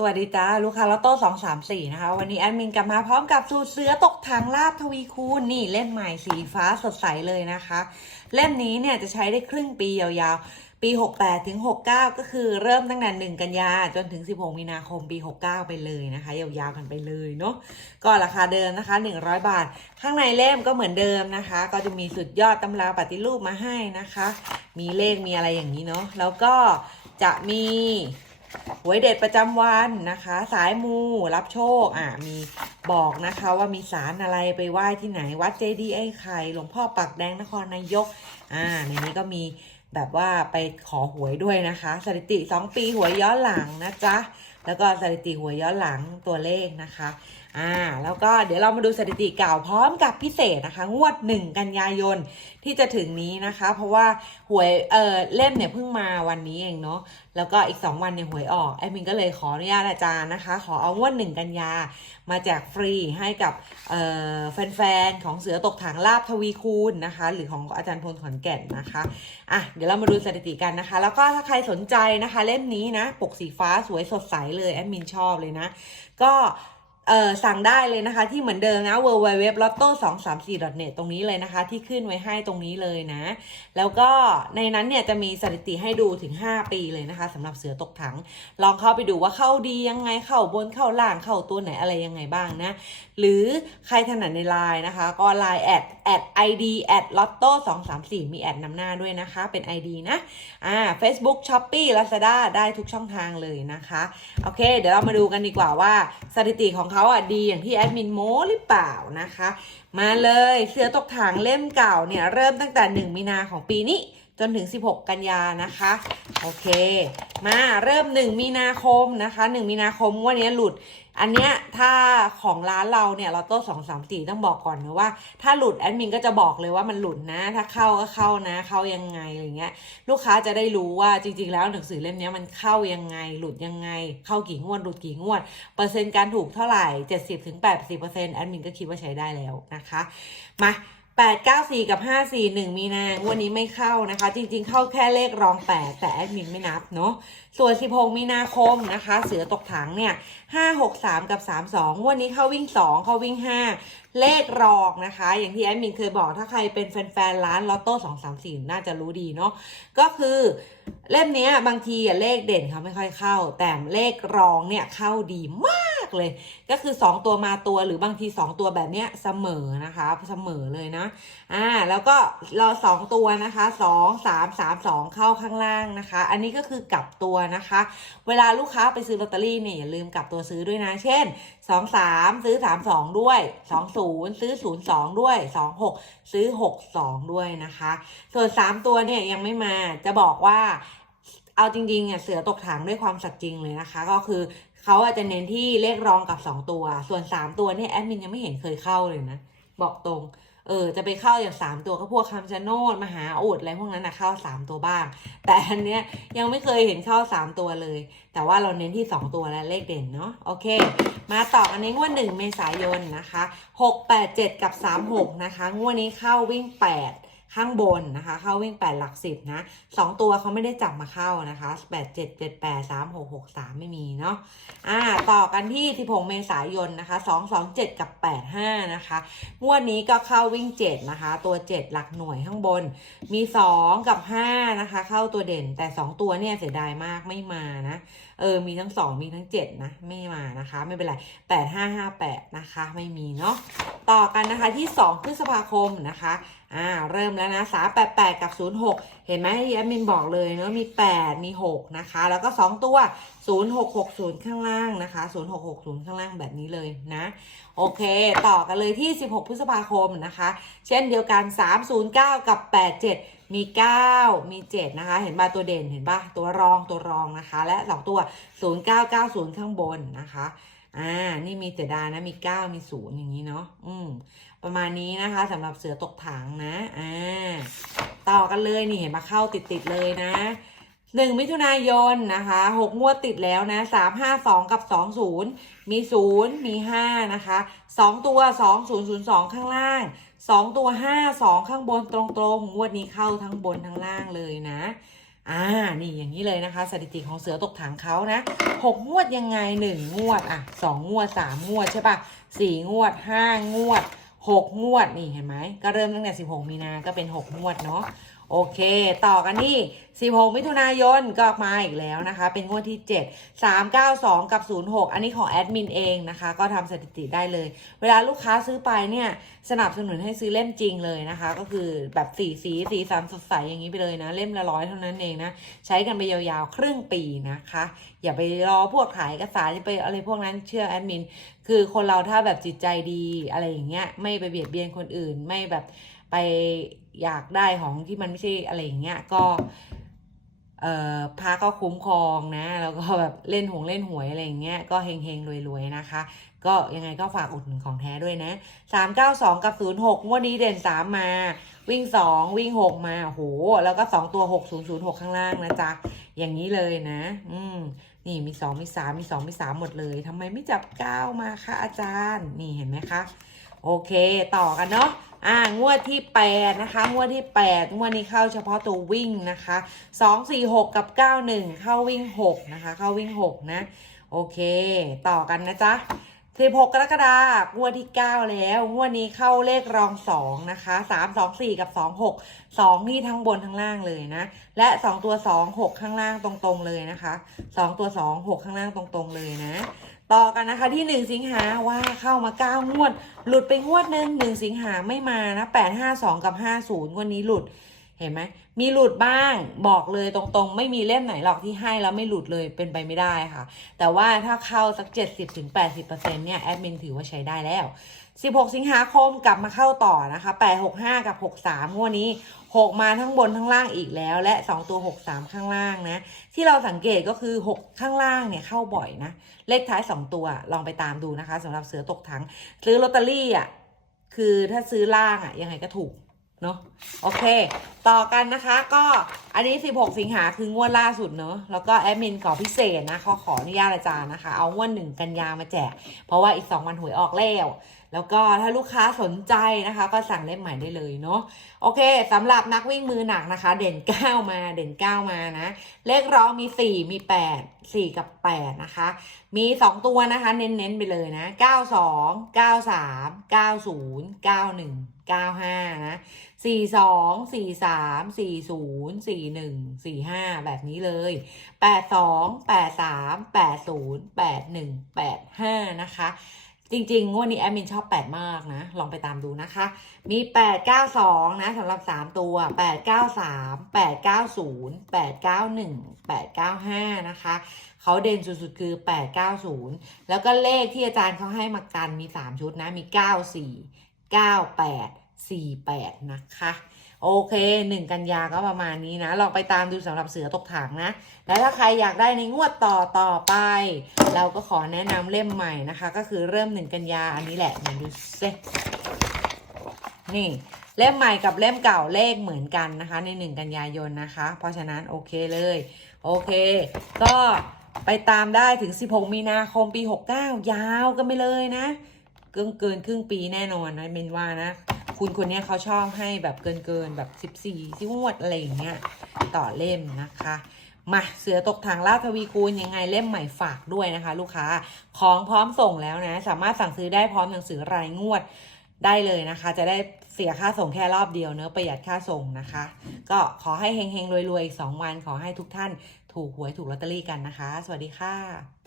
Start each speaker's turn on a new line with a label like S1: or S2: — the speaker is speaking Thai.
S1: สวัสดีจ้าลูกค้าลอตโต้สองสามสี่นะคะ วันนี้แอดมินกลับมาพร้อมกับสูตรเสือตกถังลาบทวีคูณนี่เล่มใหม่สีฟ้าสดใสเลยนะคะ เล่มนี้เนี่ยจะใช้ได้ครึ่งปียาวๆ ปี 68ถึง69 ก็คือเริ่มตั้งแต่1กันยาจนถึง 16 มีนาคมปี 69 ไปเลยนะคะ ยาวๆกันไปเลยเนาะก็ราคาเดิมนะคะ 100 บาท ข้างในเล่มก็เหมือนเดิมนะคะ ก็จะมีสุดยอดตำราปฏิรูปมาให้นะคะ มีเลขมีอะไรอย่างนี้เนาะแล้วก็จะมี หวยเด็ดประจำวันนะคะ สายมูรับโชคอะมีบอกนะคะว่ามีสารอะไรไปไหว้ที่ไหนวัดเจดีย์ไอ้ไข่หลวงพ่อปักแดงนครนายกอ่าในนี้ก็มีแบบว่าไปขอหวยด้วยนะคะ สถิติ 2 ปีหวยย้อนหลังนะจ๊ะแล้วก็สถิติหวยย้อนหลังตัวเลขนะคะ อ่าแล้วก็เดี๋ยวเรามาดูสถิติเก่าพร้อมกับพิเศษนะคะ งวด 1 กันยายนที่จะถึงนี้นะคะ เพราะว่าหวยเออเล่มเนี่ยเพิ่งมาวันนี้เองเนาะแล้วก็อีก 2 วันเนี่ยหวยออกแอดมินก็เลยขออนุญาตอาจารย์นะคะ ขอเอางวดหนึ่งกันยามาแจกฟรีให้กับเออแฟนๆของเสือตกถังลาบทวีคูณนะคะ หรือของอาจารย์พลขอนแก่นนะคะอะเดี๋ยวเรามาดูสถิติกันนะคะ แล้วก็ถ้าใครสนใจนะคะ เล่มนี้นะปกสีฟ้าสวยสดใสเลยแอดมินชอบเลยนะ ก็ เอ่อสั่งได้เลยนะคะ ที่เหมือนเดิมนะ w w w l o t t o 2 3 4 net ตรงนี้เลยนะคะ ที่ขึ้นไว้ให้ตรงนี้เลยนะ แล้วก็ในนั้นเนี่ยจะมีสถิติให้ดูถึง 5 ปีเลยนะคะสำหรับเสือตกถัง ลองเข้าไปดูว่าเข้าดียังไงเข้าบนเข้าล่างเข้าตัวไหนอะไรยังไงบ้างนะ หรือใครถนัดในไลน์นะคะ ก็ไลน์แอดแอด ID แอด lotto 2 3 4 มีแอดนำหน้าด้วยนะคะ เป็น ID นะอ่า Facebook Shopee Lazada ได้ทุกช่องทางเลยนะคะ โอเค เดี๋ยวเรามาดูกันดีกว่าว่า ถิติของเขาอะดีอย่างที่แอดมินโมหรือเปล่านะคะ มาเลยเสือตกถังเล่มเก่าเนี่ยเริ่มตั้งแต่ 1 มีนาของปีนี้ จนถึง 16 กันยานะคะ โอเค มาเริ่ม 1 มีนาคมนะคะ 1 มีนาคมวันนี้หลุด อันเนี้ยถ้าของร้านเราเนี่ยเราโต้สองสามสี่ต้องบอกก่อนนะว่าถ้าหลุดแอดมินก็จะบอกเลยว่ามันหลุดนะ ถ้าเข้าก็เข้านะ เข้ายังไงอะไรเงี้ย ลูกค้าจะได้รู้ว่าจริง ๆ แล้วหนังสือเล่มเนี้ยมันเข้ายังไง หลุดยังไง เข้ากี่งวดหลุดกี่งวด เปอร์เซ็นต์การถูกเท่าไหร่ 70ถึง80เปอร์เซ็นต์แอดมินก็คิดว่าใช้ได้แล้วนะคะ มา 8 9 4 กับ 5 4 1 มีนางวันนี้ไม่เข้านะคะ จริงๆ เข้าแค่เลขรอง 8 แต่แอดมินไม่นับเนาะส่วน 16 มีนาคมนะคะ เสือตกถังเนี่ย 5 6 3 กับ 3 2 วันนี้เข้าวิ่ง 2 เข้าวิ่ง 5 เลขรองนะคะ อย่างที่แอดมินเคยบอกถ้าใครเป็นแฟนๆ ร้านลอตโต้2 3 4 น่าจะรู้ดีเนาะก็คือเล่มนี้บางทีเลขเด่นเขาไม่ค่อยเข้า แต่เลขรองเนี่ยเข้าดีมาก เลย ก็คือ 2 ตัวมาตัวหรือบางที 2 ตัวแบบเนี้ยเสมอนะคะเสมอเลยนะอ่าแล้วก็เราสองตัวนะคะสองสามสามสองเข้าข้างล่างนะคะ อันนี้ก็คือกลับตัวนะคะ เวลาลูกค้าไปซื้อลอตเตอรี่เนี่ยอย่าลืมกลับตัวซื้อด้วยนะ เช่นสองสามซื้อสามสองด้วยสองศูนย์ซื้อศูนย์สองด้วยสองหกซื้อหกสองด้วยนะคะ ส่วนสามตัวเนี่ยยังไม่มาจะบอกว่า เอาจริงๆเนี่ยเสือตกถังด้วยความสัตย์จริงเลยนะคะ ก็คือเขาอาจจะเน้นที่เลขรองกับ 2 ตัว ส่วน 3 ตัวเนี่ยแอดมินยังไม่เห็นเคยเข้าเลยนะ บอกตรงเออจะไปเข้าอย่าง3ตัวก็พวกคำชะโนดมหาอุดอะไรพวกนั้นนะเข้า3ตัวบ้าง แต่อันเนี้ยยังไม่เคยเห็นเข้า3ตัวเลย แต่ว่าเราเน้นที่2ตัวและเลขเด่นเนาะโอเค มาต่ออันนี้งวด1เมษายนนะคะ6 8 7กับ36นะคะ งวดนี้เข้าวิ่ง8 ข้างบนนะคะ เข้าวิ่ง 8 หลักสิบนะสองตัวเขาไม่ได้จับมาเข้านะคะ 8 7 7 8 3 6 6 3 ไม่มีเนาะอ่าต่อกันที่ 16 เมษายนนะคะ 2 2 7 กับ 8 5 นะคะงวดนี้ก็เข้าวิ่ง 7 นะคะ ตัว 7 หลักหน่วยข้างบน มี 2 กับ 5 นะคะ เข้าตัวเด่นแต่ 2 ตัวเนี่ยเสียดายมากไม่มานะ เออมีทั้ง2มีทั้ง7นะไม่มานะคะไม่เป็นไร8 5 5 8นะคะไม่มีเนาะต่อกันนะคะที่2พฤษภาคมนะคะอ่าเริ่มแล้วนะสามแปดแปดกับศูนย์หกเห็นไหมที่แอดมินบอกเลยเนาะมีแปดมีหกนะคะแล้วก็สองตัวศูนย์หกหกศูนย์ข้างล่างนะคะศูนย์หกหกศูนย์ข้างล่างแบบนี้เลยนะโอเค ต่อกันเลยที่16พฤษภาคมนะคะ เช่นเดียวกัน309กับ87 มี 9 มี 7 นะคะ เห็นป่ะตัวเด่นเห็นป่ะตัวรองตัวรองนะคะ และ 2 ตัว 0990 ข้างบนนะคะอ่านี่มีเสียดานะมี 9 มี 0 อย่างนี้เนาะอืมประมาณนี้นะคะสำหรับเสือตกถังนะอ่าต่อกันเลยนี่เห็นมาเข้าติดติดๆเลยนะหนึ่งมิถุนายนนะคะหกงวดติดแล้วนะสามห้าสองกับสองศูนย์มีศูนย์มีห้านะคะสองตัวสองศูนย์ศูนย์สองข้างล่าง สองตัวห้าสองข้างบนตรงๆงวดนี้เข้าทั้งบนทั้งล่างเลยนะ อ่า นี่อย่างนี้เลยนะคะ สถิติของเสือตกถังเขานะหกงวดยังไงหนึ่งงวด อะสองงวดสามงวดใช่ปะสี่งวดห้างวดหกงวด นี่เห็นไหม ก็เริ่มตั้งแต่สิบหกมีนา ก็เป็นหกงวดเนาะ โอเค ต่อกันนี่ 16 มิถุนายนก็มาอีกแล้วนะคะ เป็นงวดที่ 7 392 กับ 06 อันนี้ของแอดมินเองนะคะ ก็ทำสถิติได้เลย เวลาลูกค้าซื้อไปเนี่ย สนับสนุนให้ซื้อเล่มจริงเลยนะคะ ก็คือแบบสีสีสีสันสดใสอย่างนี้ไปเลยนะ เล่มละร้อยเท่านั้นเองนะ ใช้กันไปยาวๆ ครึ่งปีนะคะ อย่าไปรอพวกขายเอกสารไปอะไรพวกนั้นเชื่อแอดมิน คือคนเราถ้าแบบจิตใจดีอะไรอย่างเงี้ย ไม่ไปเบียดเบียนคนอื่น ไม่แบบ ไปอยากได้ของที่มันไม่ใช่อะไรอย่างเงี้ยก็เอ่อพระก็คุ้มครองนะ แล้วก็แบบเล่นหงเล่นหวยอะไรอย่างเงี้ยก็เฮงเฮงรวยๆนะคะ ก็ยังไงก็ฝากอุดหนุนของแท้ด้วยนะสามเก้าสองกับศูนย์หกงวดนี้เด่นสามมา วิ่งสองวิ่งหกมาโหแล้วก็สองตัวหกศูนย์ศูนย์หกข้างล่างนะจ๊ะ อย่างนี้เลยนะ อืมนี่มีสองมีสามมีสองมีสามหมดเลยทำไมไม่จับเก้ามาคะอาจารย์ นี่เห็นไหมคะ โอเค ต่อกันเนาะ อ่างวดที่แปดนะคะงวดที่แปดงวดนี้เข้าเฉพาะตัววิ่งนะคะสองสี่หกกับเก้าหนึ่งเข้าวิ่งหกนะคะเข้าวิ่งหกนะโอเค ต่อกันนะจ๊ะ16กรกฎาคมงวดที่9แล้วงวดนี้เข้าเลขรอง2นะคะ3 2 4กับ2 6 2นี่ทั้งบนทั้งล่างเลยนะ และ2ตัว2 6ข้างล่างตรงๆเลยนะคะ2ตัว2 6ข้างล่างตรงๆเลยนะ ต่อกันนะคะที่ 1 สิงหาว่าเข้ามา9งวด หลุดไปงวดหนึ่ง1สิงหาไม่มานะ8 5 2 กับ 50 วันนี้หลุด เห็นไหมมีหลุดบ้างบอกเลยตรงๆ ไม่มีเล่มไหนหรอกที่ให้แล้วไม่หลุดเลยเป็นไปไม่ได้ค่ะ แต่ว่าถ้าเข้าสัก 70-80%เนี่ยแอดมินถือว่าใช้ได้แล้ว 16 สิงหาคมกลับมาเข้าต่อนะคะ 865 กับ 63งวดนี้ 6 มาทั้งบนทั้งล่างอีกแล้ว และ 2 ตัว 63 ข้างล่างนะ ที่เราสังเกตก็คือ 6 ข้างล่างเนี่ยเข้าบ่อยนะ เลขท้าย 2 ตัวลองไปตามดูนะคะสำหรับเสือตกถังซื้อลอตเตอรี่อะคือถ้าซื้อล่างอะยังไงก็ถูก เนาะโอเค ต่อกันนะคะก็อันนี้ 16 สิงหาคืองวดล่าสุดเนาะแล้วก็แอดมินขอพิเศษนะเขาขออนุญาตอาจารย์นะคะ เอางวดหนึ่งกันยามาแจก เพราะว่าอีก 2 วันหวยออกแล้วแล้วก็ถ้าลูกค้าสนใจนะคะ ก็สั่งเล่มใหม่ได้เลยเนาะโอเคสำหรับนักวิ่งมือหนักนะคะ เด่น 9 มาเด่น 9 มานะ เลขร้องมี 4 มี 8 4 กับ 8 นะคะ มี 2 ตัวนะคะ เน้นๆไปเลยนะ 92 93 90 91 95 นะสี่สองสี่สามสี่ศูนย์สี่หนึ่งสี่ห้าแบบนี้เลยแปดสองแปดสามแปดศูนย์แปดหนึ่งแปดห้านะคะ จริงๆ งวดนี้แอดมินชอบ 8 มากนะ ลองไปตามดูนะคะ มี 892 นะสำหรับ 3 ตัว 893 890 891 895 นะคะเขาเด่นสุดๆ คือ 890 แล้วก็เลขที่อาจารย์เขาให้มากันมี 3 ชุดนะ มี 94 98 48 นะคะ โอเค 1 กันยาก็ประมาณนี้นะ ลองไปตามดูสำหรับเสือตกถังนะ แล้วถ้าใครอยากได้ในงวดต่อต่อไป เราก็ขอแนะนำเล่มใหม่นะคะ ก็คือเริ่ม 1 กันยาอันนี้แหละมาดูเซนี่เล่มใหม่กับเล่มเก่าเลขเหมือนกันนะคะ ใน 1 กันยายนนะคะ เพราะฉะนั้นโอเคเลย โอเค ก็ไปตามได้ถึง 16 มีนาคมปี 69 ยาวกันไปเลยนะ เกินเกินครึ่งปีแน่นอนนะเมนว่านะ คุณคนนี้เขาชอบให้แบบเกินเกินแบบ 14ที่งวดอะไรอย่างเงี้ยต่อเล่มนะคะมาเสือตกทางลาดทวีคูณยังไงเล่มใหม่ฝากด้วยนะคะ ลูกค้าของพร้อมส่งแล้วนะ สามารถสั่งซื้อได้พร้อมหนังสือรายงวดได้เลยนะคะ จะได้เสียค่าส่งแค่รอบเดียวเนอะประหยัดค่าส่งนะคะ ก็ขอให้เฮงๆรวยๆอีกสองวันขอให้ทุกท่านถูกหวยถูกลอตเตอรี่กันนะคะ สวัสดีค่ะ